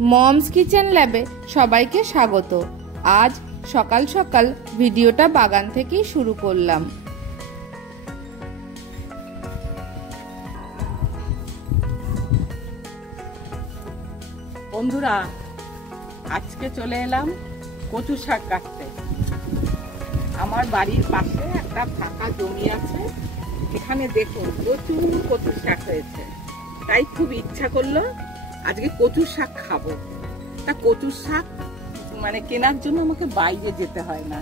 Moms kitchen ল্যাবে সবাইকে স্বাগত। আজ সকাল সকাল ভিডিওটা বাগান থেকেই শুরু করলাম। বন্ধুরা, আজকে চলে এলাম কচু শাক কাটতে। আমার বাড়ির পাশে একটা ফাঁকা জমি আছে, এখানে দেখুন প্রচুর কচু শাক হয়েছে। তাই খুব ইচ্ছা করলো আজকে কচু শাক খাবো। তা কচু শাক কেনার জন্য আমাকে বাইরে যেতে হয় না।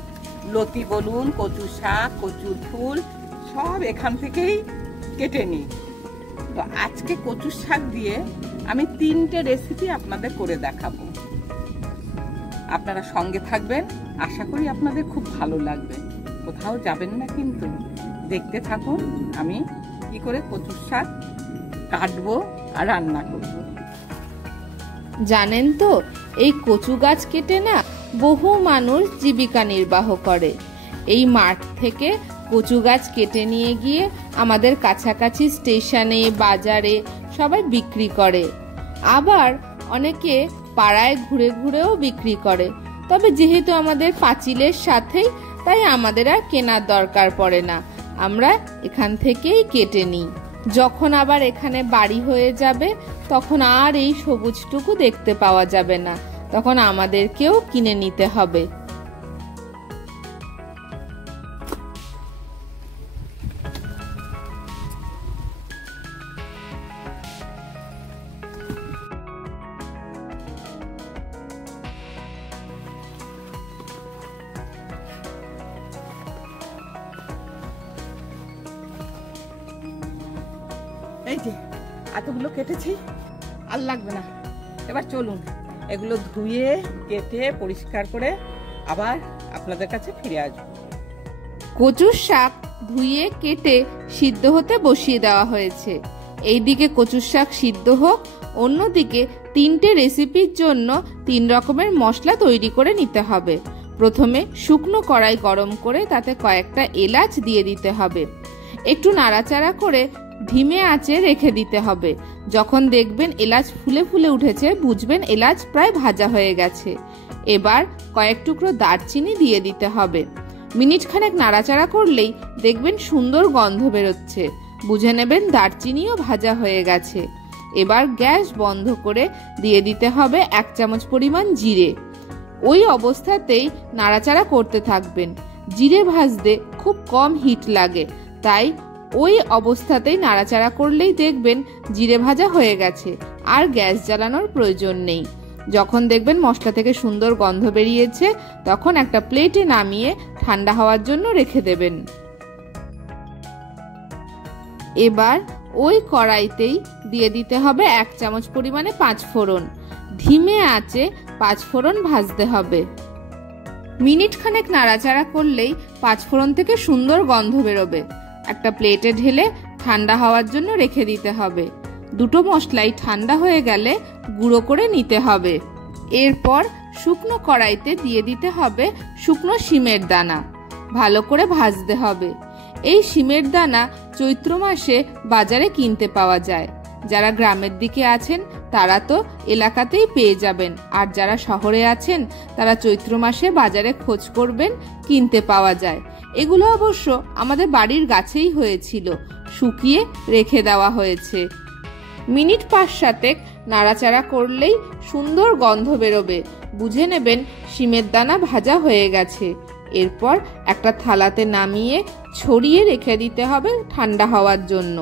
লতি বলুন, কচু শাক, কচুর ফুল সব এখান থেকেই কেটে নিই। তো আজকে কচু শাক দিয়ে আমি 3টে রেসিপি আপনাদের করে দেখাবো। আপনারা সঙ্গে থাকবেন, আশা করি আপনাদের খুব ভালো লাগবে। কোথাও যাবেন না কিন্তু, দেখতে থাকুন আমি কি করে কচু শাক কাটবো আর রান্না করবো। জানেন তো, এই কচু গাছ কেটে না বহু মানুষ জীবিকা নির্বাহ করে। এই মাঠ থেকে কচু গাছ কেটে নিয়ে গিয়ে আমাদের কাছাকাছি স্টেশনে, বাজারে সবাই বিক্রি করে। আবার অনেকে পাড়ায় ঘুরে ঘুরেও বিক্রি করে। তবে যেহেতু আমাদের পাঁচিলের সাথেই, তাই আমাদের আর কেনার দরকার পড়ে না, আমরা এখান থেকেই কেটে নিই। যখন আবার এখানে বাড়ি হয়ে যাবে তখন আর এই সবুজটুকু দেখতে পাওয়া যাবে না, তখন আমাদেরকেও কিনে নিতে হবে। এই যে এতগুলো কেটেছি, আর লাগবে না। এবার চলুন এগুলো ধুয়ে কেটে পরিষ্কার করে আবার আপনাদের কাছে ফিরে আসবো। কচুর শাক ধুয়ে কেটে সিদ্ধ হতে বসিয়ে দেওয়া হয়েছে। এইদিকে কচুর শাক সিদ্ধ হোক, অন্যদিকে 3টে রেসিপির জন্য 3 রকমের মশলা তৈরি করে নিতে হবে। প্রথমে শুকনো কড়াই গরম করে তাতে কয়েকটা এলাচ দিয়ে দিতে হবে। একটু নাড়াচাড়া করে ধিমে আঁচে রেখে দিতে হবে। যখন দেখবেন এলাচ ফুলে ফুলে উঠেছে, বুঝবেন এলাচ প্রায় ভাজা হয়ে গেছে। এবার কয়েক টুকরো দারচিনি দিয়ে দিতে হবে। মিনিট খানেক নাড়াচাড়া করলেই দেখবেন সুন্দর গন্ধ বেরোচ্ছে, বুঝে নেবেন দারচিনিও ভাজা হয়ে গেছে। এবার গ্যাস বন্ধ করে দিয়ে দিতে হবে 1 চামচ পরিমাণ জিরে। ওই অবস্থাতেই নাড়াচাড়া করতে থাকবেন। জিরে ভাজতে খুব কম হিট লাগে, তাই ওই অবস্থাতেই নাড়াচাড়া করলেই দেখবেন জিরে ভাজা হয়ে গেছে, আর গ্যাস জ্বালানোর প্রয়োজন নেই। যখন দেখবেন মশলা থেকে সুন্দর গন্ধ বেরিয়েছে, তখন একটা প্লেটে নামিয়ে ঠান্ডা হওয়ার জন্য রেখে দেবেন। এবার ওই কড়াইতেই দিয়ে দিতে হবে 1 চামচ পরিমাণে 5 ফোড়ন। ধিমে আঁচে 5 ফোড়ন ভাজতে হবে। মিনিট খানেক নাড়াচাড়া করলেই 5 ফোড়ন থেকে সুন্দর গন্ধ বেরোবে। একটা প্লেটে ঢেলে ঠান্ডা হওয়ার জন্য রেখে দিতে হবে। দুটো মশলাই ঠান্ডা হয়ে গেলে গুঁড়ো করে নিতে হবে। এরপর শুকনো কড়াইতে দিয়ে দিতে হবে শুকনো শিমের দানা। ভালো করে ভাজতে হবে। এই শিমের দানা চৈত্র মাসে বাজারে কিনতে পাওয়া যায়। যারা গ্রামের দিকে আছেন তারা তো এলাকাতেই পেয়ে যাবেন, আর যারা শহরে আছেন তারা চৈত্র মাসে বাজারে খোঁজ করবেন, কিনতে পাওয়া যায়। এগুলো অবশ্য আমাদের বাড়ির গাছেই হয়েছিল, শুকিয়ে রেখে দেওয়া হয়েছে। মিনিট 5-7 নাড়াচাড়া করলেই সুন্দর গন্ধ বেরোবে, বুঝে নেবেন শিমের দানা ভাজা হয়ে গেছে। এরপর একটা থালাতে নামিয়ে ছড়িয়ে রেখে দিতে হবে ঠান্ডা হওয়ার জন্য।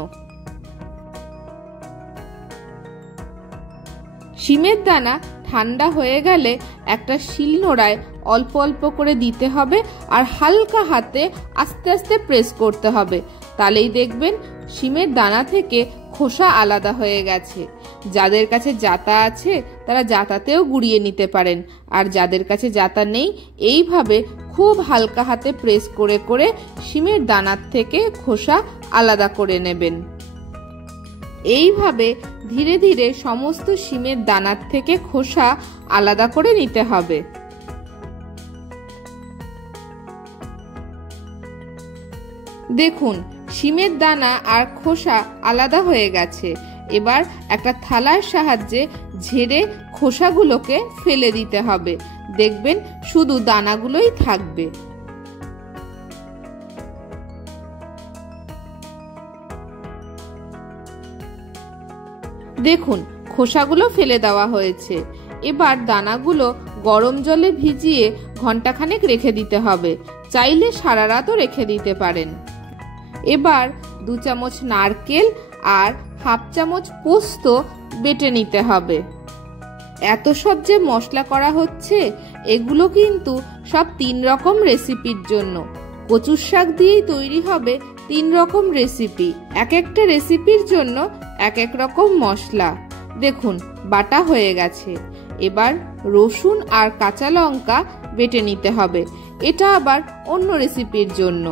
শিমের দানা ঠান্ডা হয়ে গেলে একটা শিলনোড়ায় অল্প অল্প করে দিতে হবে, আর হালকা হাতে আস্তে আস্তে প্রেস করতে হবে। তাহলেই দেখবেন শিমের দানা থেকে খোসা আলাদা হয়ে গেছে। যাদের কাছে জাতা আছে তারা জাতাতেও গুঁড়িয়ে নিতে পারেন, আর যাদের কাছে জাতা নেই, এইভাবে খুব হালকা হাতে প্রেস করে করে শিমের দানার থেকে খোসা আলাদা করে নেবেন। এইভাবে ধীরে ধীরে সমস্ত শিমের দানার থেকে খোসা আলাদা করে নিতে হবে। দেখুন শিমের দানা আর খোসা আলাদা হয়ে গেছে। এবার একটা থালার সাহায্যে ঝেড়ে খোসাগুলোকে ফেলে দিতে হবে। দেখবেন শুধু দানাগুলোই থাকবে। দেখুন খোসাগুলো ফেলে দেওয়া হয়েছে। এবার দানাগুলো গরম জলে ভিজিয়ে ঘন্টাখানেক রেখে দিতে হবে। চাইলে সারা রাতও রেখে দিতে পারেন। এবার 2 চামচ নারকেল আর হাফ চামচ পোস্ত বেটে নিতে হবে। এত সব যে মশলা করা হচ্ছে, এগুলো কিন্তু সব 3 রকম রেসিপির জন্য। কচুর শাক দিয়েই তৈরি হবে 3 রকম রেসিপি। এক একটা রেসিপির জন্য এক এক রকম মশলা। দেখুন বাটা হয়ে গেছে। এবার রসুন আর কাঁচা লঙ্কা বেটে নিতে হবে। এটা আবার অন্য রেসিপির জন্য।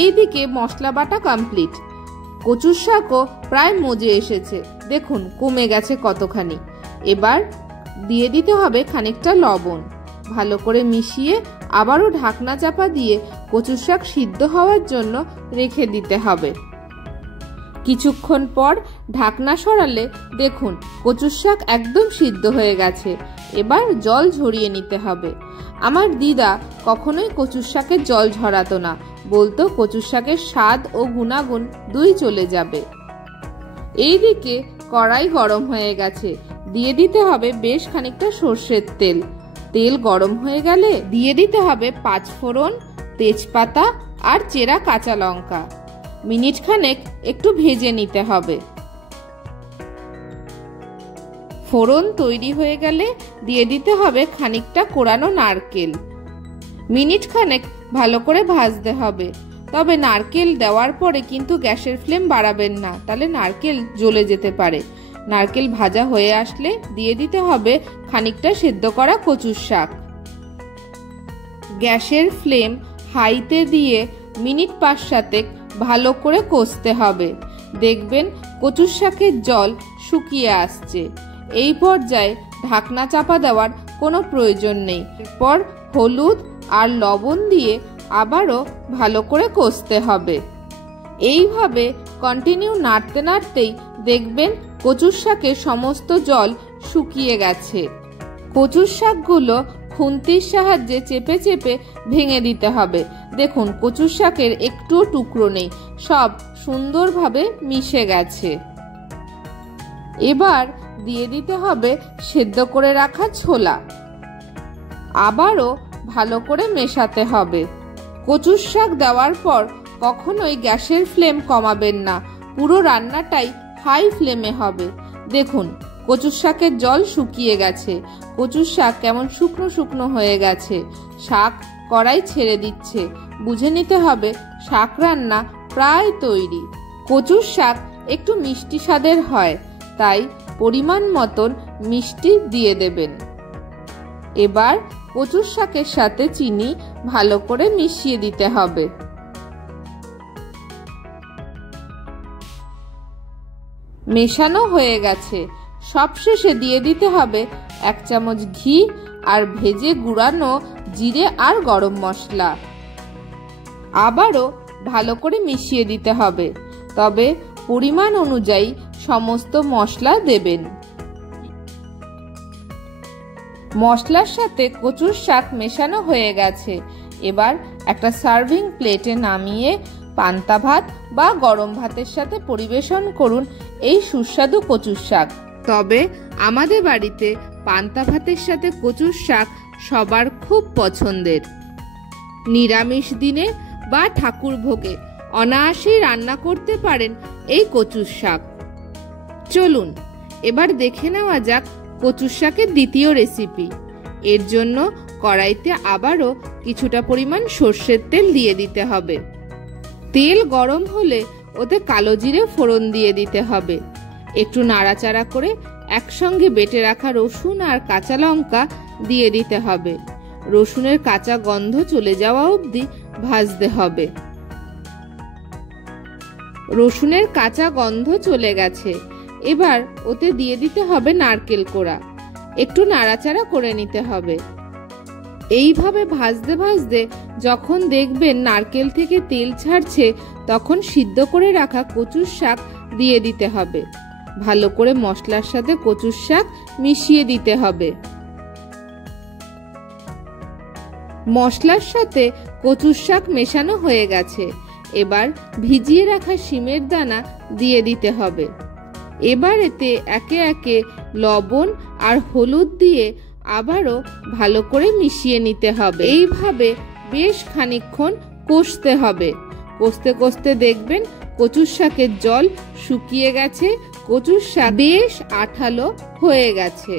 এইদিকে মশলা বাটা কমপ্লিট। কচুর শাকও প্রায় মজে এসেছে। দেখুন কমে গেছে কতখানি। এবার দিয়ে দিতে হবে খানিকটা লবণ। ভালো করে মিশিয়ে আবারও ঢাকনা চাপা দিয়ে কচুর শাক সিদ্ধ হওয়ার জন্য রেখে দিতে হবে। কিছুক্ষণ পর ঢাকনা সরালে দেখুন কচুর শাক একদম সিদ্ধ হয়ে গেছে। এবার জল ঝরিয়ে নিতে হবে। আমার দিদা কখনোই কচুর শাকের জল ঝরাতো না, বলতো কচুর শাকের স্বাদ ও গুণাগুণ দুই চলে যাবে। এইদিকে কড়াই গরম হয়ে গেছে। দিয়ে দিতে হবে বেশ খানিকটা সর্ষের তেল। তেল গরম হয়ে গেলে দিয়ে দিতে হবে 5 ফোড়ন, তেজপাতা আর চেরা কাঁচা লঙ্কা। মিনিট খানেক একটু ভেজে নিতে হবে। ফোড়ন তৈরি হয়ে গেলে দিয়ে দিতে হবে খানিকটা কোরানো নারকেল। মিনিট খানেক ভালো করে ভাজতে হবে। তবে নারকেল দেওয়ার পরে কিন্তু গ্যাসের ফ্লেম বাড়াবেন না, তাহলে নারকেল জ্বলে যেতে পারে। নারকেল ভাজা হয়ে আসলে দিয়ে দিতে হবে খানিকটা সেদ্ধ করা কচুর শাক। গ্যাসের ফ্লেম হাইতে দিয়ে মিনিট 5-7 ভালো করে কষতে হবে। দেখবেন কচুর শাকের জল শুকিয়ে আসছে। এই পর্যায়ে ঢাকনা চাপা দেওয়ার কোনো প্রয়োজন নেই। এরপর হলুদ আর লবণ দিয়ে আবারও ভালো করে কষতে হবে। এইভাবে কন্টিনিউ নাড়তে নাড়তেই দেখবেন কচুর শাকের সমস্ত জল শুকিয়ে গেছে। কচুর শাকগুলো খুন্তির সাহায্যে চেপে চেপে ভেঙে দিতে হবে। দেখুন কচুর শাকের একটুও টুকরো নেই, সব সুন্দরভাবে মিশে গেছে। এবার দিয়ে দিতে হবে সেদ্ধ করে রাখা ছোলা। আবারও ভালো করে মেশাতে হবে। কচুর শাক দেওয়ার পর কখনোই গ্যাসের ফ্লেম কমাবেন না, পুরো রান্নাটাই হাই ফ্লেমে হবে। দেখুন কচুর শাকের জল শুকিয়ে গেছে। কচুর শাক কেমন শুকনো শুকনো হয়ে গেছে। শাক কড়াই ছেড়ে দিচ্ছে। বুঝে নিতে হবে শাক রান্না প্রায় তৈরি। কচুর শাক একটু মিষ্টি স্বাদের হয়, তাই পরিমাণ মতন মিষ্টি দিয়ে দেবেন। এবার কচুর শাকের সাথে চিনি ভালো করে মিশিয়ে দিতে হবে। মেশানো হয়ে গেছে। সবশেষে দিয়ে দিতে হবে 1 চামচ ঘি আর ভেজে গুঁড়ানো জিরে আর গরম মশলা। আবারও ভালো করে মিশিয়ে দিতে হবে। তবে পরিমাণ অনুযায়ী সমস্ত মশলা দেবেন। মশলার সাথে কচুর শাক মেশানো হয়ে গেছে। এবার একটা সার্ভিং প্লেটে নামিয়ে পান্তা ভাত বা গরম ভাতের সাথে পরিবেশন করুন এই সুস্বাদু কচুর শাক। তবে আমাদের বাড়িতে পান্তা ভাতের সাথে কচুর শাক সবার খুব পছন্দের। নিরামিষ দিনে বা ঠাকুর ভোগে অনায়াসেই রান্না করতে পারেন এই কচুর শাক। চলুন এবার দেখে নেওয়া যাক কচুর শাকের দ্বিতীয় রেসিপি। এর জন্য কড়াইতে আবারও কিছুটা পরিমাণ সর্ষের তেল দিয়ে দিতে হবে। তেল গরম হলে ওতে কালো জিরে ফোড়ন দিয়ে দিতে হবে। একটু নাড়াচাড়া করে একসঙ্গে বেটে রাখা রসুন আর কাঁচা লঙ্কা দিয়ে দিতে হবে। রসুনের কাঁচা গন্ধ চলে যাওয়া অবধি ভাজতে হবে। রসুনের কাঁচা গন্ধ চলে গেছে। এবার ওতে দিয়ে দিতে হবে নারকেল কোড়া। একটু নাড়াচাড়া করে নিতে হবে। এইভাবে ভাজতে ভাজতে যখন দেখবেন নারকেল থেকে তেল ছাড়ছে, তখন সিদ্ধ করে রাখা কচুর শাক দিয়ে দিতে হবে। ভালো করে মশলার সাথে কচুর শাক মিশিয়ে দিতে হবে। মশলার সাথে কচুর শাক মেশানো হয়ে গেছে। এবার ভিজিয়ে রাখা শিমের দানা দিয়ে দিতে হবে। এবার এতে একে একে লবণ আর হলুদ দিয়ে আবারও ভালো করে মিশিয়ে নিতে হবে। এইভাবে বেশ খানিকক্ষণ কষতে হবে। কষতে কষতে দেখবেন কচুর শাকের জল শুকিয়ে গেছে, কচুর শাক বেশ আঠালো হয়ে গেছে।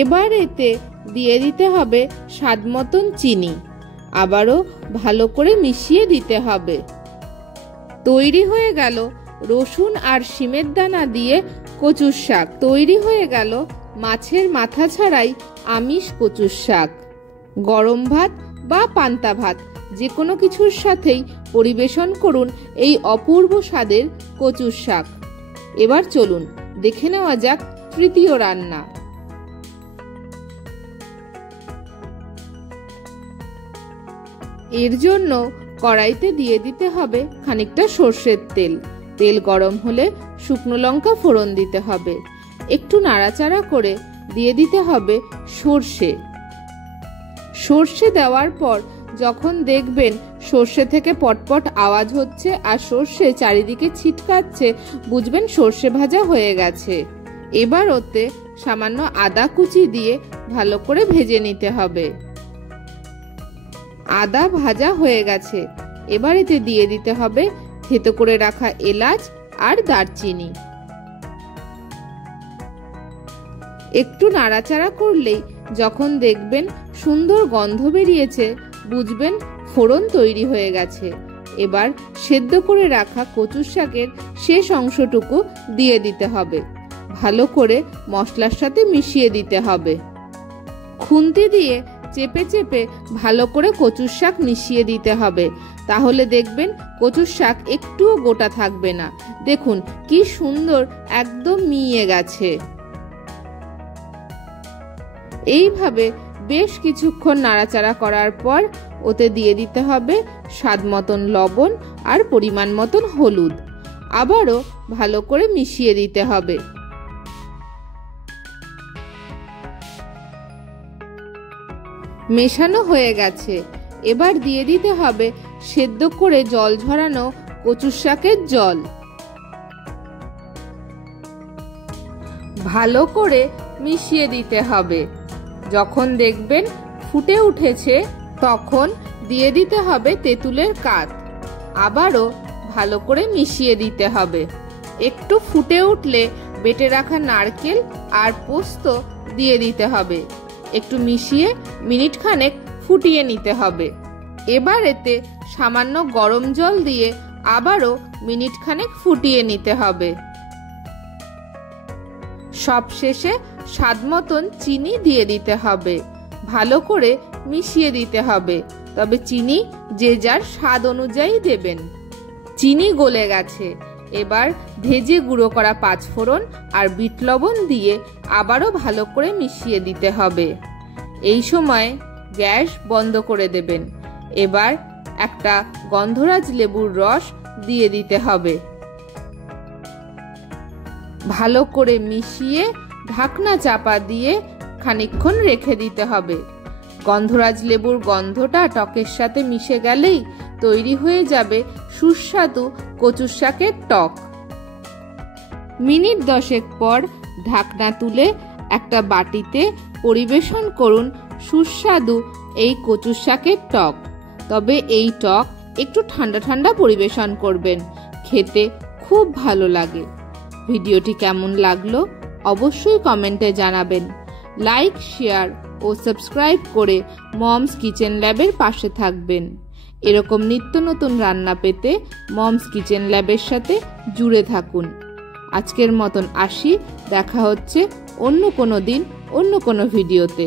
এবার এতে দিয়ে দিতে হবে স্বাদ মতন চিনি। আবারও ভালো করে মিশিয়ে দিতে হবে। তৈরি হয়ে গেল রসুন আর শিমের দানা দিয়ে কচুর শাক। তৈরি হয়ে গেল মাছের মাথা ছাড়াই আমিষ কচুর শাক। গরম ভাত বা পান্তা ভাত যে কোনো কিছুর সাথেই পরিবেশন করুন এই অপূর্ব স্বাদের কচুর শাক। এবার চলুন দেখে নেওয়া যাক তৃতীয় রান্না। এর জন্য কড়াইতে দিয়ে দিতে হবে খানিকটা সর্ষের তেল। তেল গরম হলে শুকনো লঙ্কা ফোড়ন দিতে হবে। একটু নাড়াচাড়া করে দিয়ে দিতে হবে সর্ষে। সর্ষে দেওয়ার পর যখন দেখবেন সর্ষে থেকে পটপট আওয়াজ হচ্ছে আর সর্ষে চারিদিকে ছিটকাচ্ছে, বুঝবেন সর্ষে ভাজা হয়ে গেছে। এবার ওতে সামান্য আদা কুচি দিয়ে ভালো করে ভেজে নিতে হবে। আদা ভাজা হয়ে গেছে। এবার এতে দিয়ে দিতে হবে থেতো করে রাখা এলাচ আর দারচিনি। একটু নাড়াচাড়া করলেই যখন দেখবেন সুন্দর গন্ধ বেরিয়েছে, বুঝবেন ফোড়ন তৈরি হয়ে গেছে। এবার সেদ্ধ করে রাখা কচুর শাকের শেষ অংশটুকু দিয়ে দিতে হবে। ভালো করে মশলার সাথে মিশিয়ে দিতে হবে। খুন্তি দিয়ে চেপে চেপে ভালো করে কচুর শাক মিশিয়ে দিতে হবে। তাহলে দেখবেন কচুর শাক একটুও গোটা থাকবে না। দেখুন কি সুন্দর একদম মিয়ে গেছে। এইভাবে বেশ কিছুক্ষণ নাড়াচাড়া করার পর ওতে দিয়ে দিতে হবে স্বাদ মতন লবণ আর পরিমাণ মতন হলুদ। আবারও ভালো করে মিশিয়ে দিতে হবে। মেশানো হয়ে গেছে। এবার দিয়ে দিতে হবে সেদ্ধ করে জল ঝরানো কচুর শাকের জল। ভালো করে মিশিয়ে দিতে হবে। যখন দেখবেন ফুটে উঠেছে তখন দিয়ে দিতে হবে তেঁতুলের কাঠ। আবারও ভালো করে মিশিয়ে দিতে হবে। একটু ফুটে উঠলে বেটে রাখা নারকেল আর পোস্ত দিয়ে দিতে হবে। একটু মিশিয়ে মিনিট খানেক ফুটিয়ে নিতে হবে। এবার এতে সামান্য গরম জল দিয়ে আবারও মিনিট খানেক ফুটিয়ে নিতে হবে। সবশেষে স্বাদ মতন চিনি দিয়ে দিতে হবে। ভালো করে মিশিয়ে দিতে হবে। তবে চিনি যে যার স্বাদ অনুযায়ী দেবেন। চিনি গলে গেছে। এবার ভেজে গুঁড়ো করা পাঁচফোড়ন আর বিট লবণ দিয়ে আবারও ভালো করে মিশিয়ে দিতে হবে। এই সময় গ্যাস বন্ধ করে দেবেন। এবার একটা গন্ধরাজ লেবুর রস দিয়ে দিতে হবে। ভালো করে মিশিয়ে ঢাকনা চাপা দিয়ে খানিকক্ষণ রেখে দিতে হবে। গন্ধরাজ লেবুর গন্ধটা টকের সাথে মিশে গেলেই তৈরি হয়ে যাবে সুস্বাদু কচুর শাকের টক। মিনিট 10 পর ঢাকনা তুলে একটা বাটিতে পরিবেশন করুন সুস্বাদু এই কচুর শাকের টক। তবে এই টক একটু ঠান্ডা ঠান্ডা পরিবেশন করবেন, খেতে খুব ভালো লাগে। ভিডিওটি কেমন লাগলো অবশ্যই কমেন্টে জানাবেন। লাইক, শেয়ার ও সাবস্ক্রাইব করে মমস কিচেন ল্যাবের পাশে থাকবেন। এরকম নিত্য নতুন রান্না পেতে মমস কিচেন ল্যাবের সাথে জুড়ে থাকুন। আজকের মতন আসি, দেখা হচ্ছে অন্য কোনো দিন অন্য কোনো ভিডিওতে।